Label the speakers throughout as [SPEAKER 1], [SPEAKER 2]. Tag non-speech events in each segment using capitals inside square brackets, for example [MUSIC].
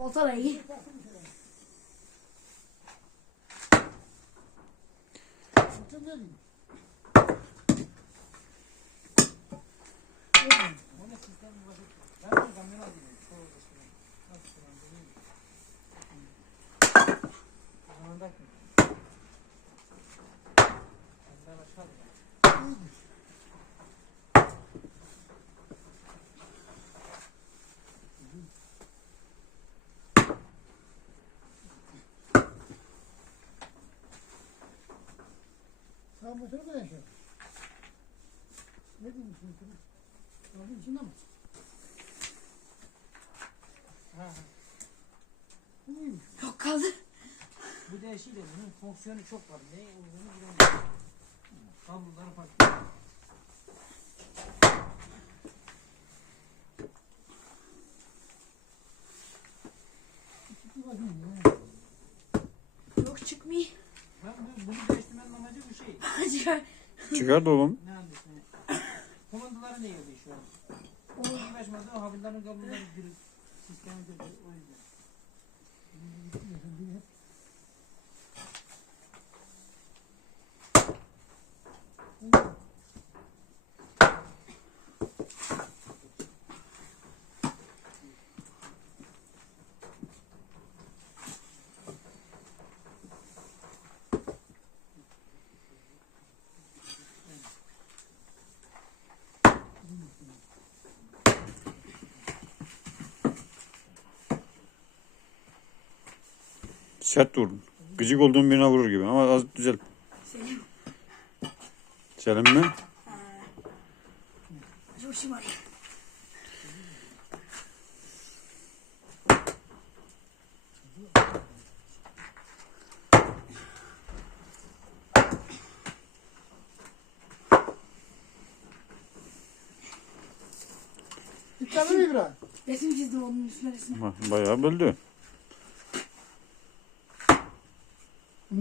[SPEAKER 1] 我这里。
[SPEAKER 2] 真。的？Sen mu yaşıyorsun? Ne diyorsun motoru? Aldın içinde mi? Ha. Bu neymiş?
[SPEAKER 1] Yok kaldı.
[SPEAKER 3] Bu değişik de bunun fonksiyonu çok var. Ne olduğunu bilemiyorum. Kabloları farklı.
[SPEAKER 2] Bir bakayım ya.
[SPEAKER 1] Yok çıkmıyor.
[SPEAKER 3] Ben bu, bunu değiştirmenin amacı bu şey.
[SPEAKER 1] Çıkar.
[SPEAKER 4] Çıkart oğlum.
[SPEAKER 3] Kumandaları ne yazıyor şu an? Uğraşmadı haberlerin kabloları girip sistemi girdi
[SPEAKER 4] Sert vurdun. Gıcık olduğun birine vurur gibi ama az düzel.
[SPEAKER 1] Selim.
[SPEAKER 4] Selim mi?
[SPEAKER 1] Coşum.
[SPEAKER 2] Dükkanı mı İbrahim?
[SPEAKER 1] Resim çizdim onun üstüne resim.
[SPEAKER 4] Ba- Bayağı böldü.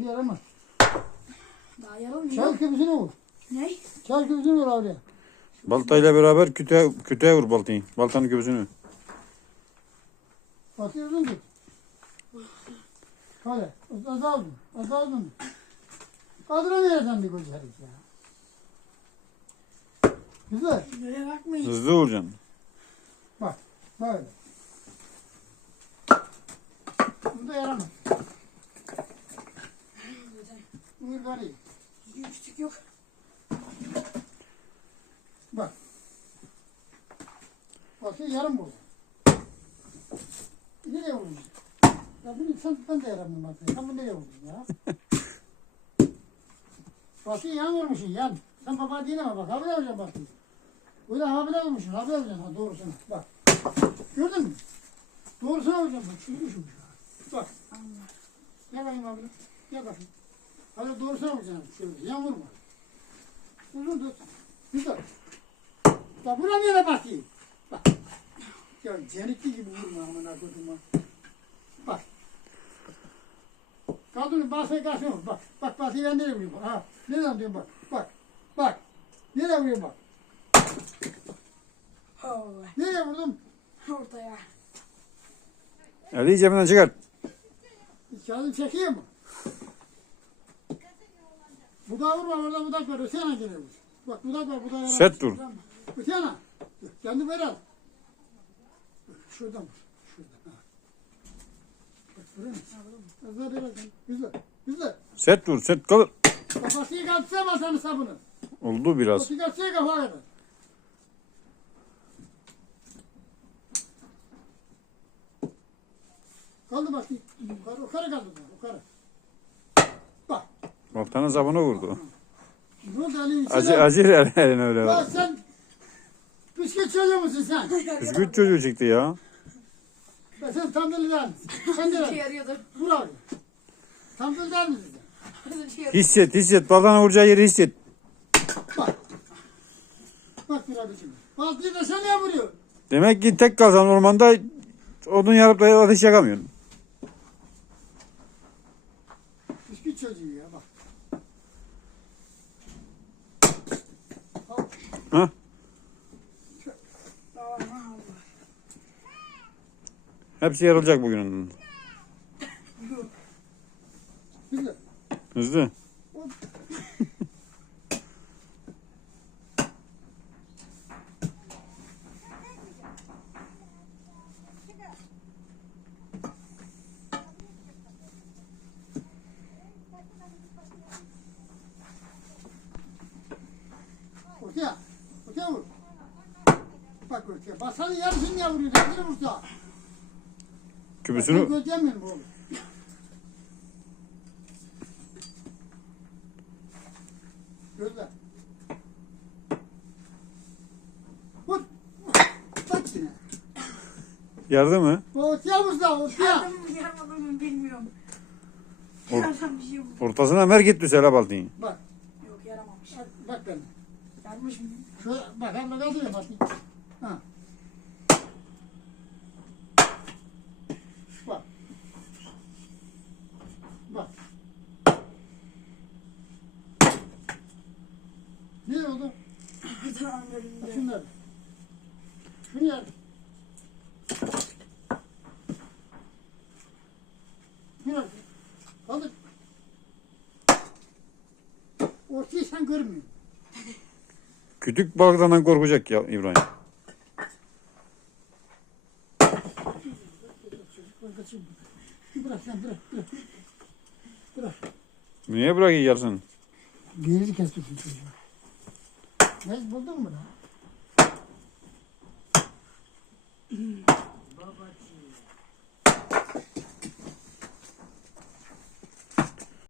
[SPEAKER 2] Yaramaz.
[SPEAKER 1] Daha yaramıyor.
[SPEAKER 2] Çay köpüsüne vur.
[SPEAKER 1] Ne?
[SPEAKER 2] Çay köpüsüne vur oraya.
[SPEAKER 4] Baltayla beraber kütüğe, kütüğe vur baltayı. Baltanın göbüsünü.
[SPEAKER 2] Basıyorsun ki. Hadi. Azaldın. Azaldın. Kaldıramıyorsan bir koca herif ya. Güzel.
[SPEAKER 1] Böyle bakmayın.
[SPEAKER 4] Hızlı vuracaksın.
[SPEAKER 2] Böyle. Bunda yaramaz. Gari.
[SPEAKER 1] Düzgün küçük yok.
[SPEAKER 2] Bakıyor yarım burada. Nereye vurdun? Ya bunu sen ben de yaramıyorum bakıyor. Sen bunu nereye vurdun ya? [LAUGHS] Bakıyor yan vurmuşsun yan. Sen baba değil ama bak habire vuracaksın bakıyor. Öyle habire vurmuşsun habire vuracaksın ha doğrusuna. Bak. Gördün mü? Doğrusuna vuracaksın bak. Çizmişim şu an. Bak. Gel bakayım abi. Gel bakayım. Hadi doğrusuna vuracaksın. Şöyle yan vurma. Uzun tut. Güzel. Ya buna niye bakayım? Bak. Ya cenikli gibi vurma amına koduma. Bak. Kadını basaya karşı vur. Bak. Bak basayı ben nereye vuruyorum? Ha. Nereden diyorum bak. Bak. Bak. Nereye vuruyorum bak.
[SPEAKER 1] Oh,
[SPEAKER 2] Nereye vurdum?
[SPEAKER 1] ortaya.
[SPEAKER 4] Eli cebinden çıkart.
[SPEAKER 2] Kağıdı çekiyor mu? Budağı vurma orada budak var. Öteyana vur. Bak budak var. Budak yarar.
[SPEAKER 4] Sert dur.
[SPEAKER 2] Öteyana. Kendi ver al. Şuradan vur. Şuradan. Bak musun? Güzel biraz. Güzel. Güzel.
[SPEAKER 4] Sert vur. Sert kalır.
[SPEAKER 2] Kafasını kalksa masanın sabunu.
[SPEAKER 4] Oldu biraz.
[SPEAKER 2] Kafasını kalksa kafa kadar. Kaldı bak. Yukarı, yukarı kaldı. Yukarı. Bak.
[SPEAKER 4] Baltanın zabına vurdu.
[SPEAKER 2] Ne oldu elin içine?
[SPEAKER 4] Acı acı ver eline öyle.
[SPEAKER 2] Ya sen bisküvit çocuğu musun sen?
[SPEAKER 4] Kızgın çocuğu çıktı ya.
[SPEAKER 2] Ya sen misin? Sen de
[SPEAKER 1] yarıyordu.
[SPEAKER 2] Vur abi. Deliler misin sen?
[SPEAKER 1] Yarıyor.
[SPEAKER 4] Hisset hisset. Baltana vuracağı yeri hisset.
[SPEAKER 2] Bak dur abicim. Baltayı da sen ne vuruyor?
[SPEAKER 4] Demek ki tek kalsan ormanda odun yarıp da ateş yakamıyorsun.
[SPEAKER 2] Bisküvit çocuğu ya bak.
[SPEAKER 1] Allah.
[SPEAKER 4] Hepsi yarılacak bugün.
[SPEAKER 2] Güzel.
[SPEAKER 4] Hızlı.
[SPEAKER 2] Ortaya. Ortaya vur. Bak. Basanın yarısını niye vuruyorsun? Yine vursa. Ben
[SPEAKER 4] Kübüsünü
[SPEAKER 2] gözlemiyorum oğlum. Gözle. Vur. Bak yine.
[SPEAKER 4] yardı mı?
[SPEAKER 2] Ortaya vursa ortaya.
[SPEAKER 1] Yardım mı yaramadım mı bilmiyorum.
[SPEAKER 4] Or-
[SPEAKER 1] Yardım bir şey yok.
[SPEAKER 4] Ortasına mer gitti Serap Altın.
[SPEAKER 2] Bak.
[SPEAKER 1] Yok yaramamış.
[SPEAKER 2] Bak, bak ben.
[SPEAKER 1] Yarmış mı?
[SPEAKER 2] Şöyle bak hem de kaldırayım bakayım. Ha. Bak. Bak. Ne oldu?
[SPEAKER 1] Tamam önümde.
[SPEAKER 2] Şunlar. Yer. Şunu Kaldır. Ortayı sen görmüyorsun.
[SPEAKER 4] Kütük balıklarından korkacak ya İbrahim.
[SPEAKER 2] Bırak sen bırak bırak. Bırak.
[SPEAKER 4] Niye bırakıyor yarsın?
[SPEAKER 2] Gerici kestirsin çocuğu. Ne buldun mu lan?
[SPEAKER 3] Baba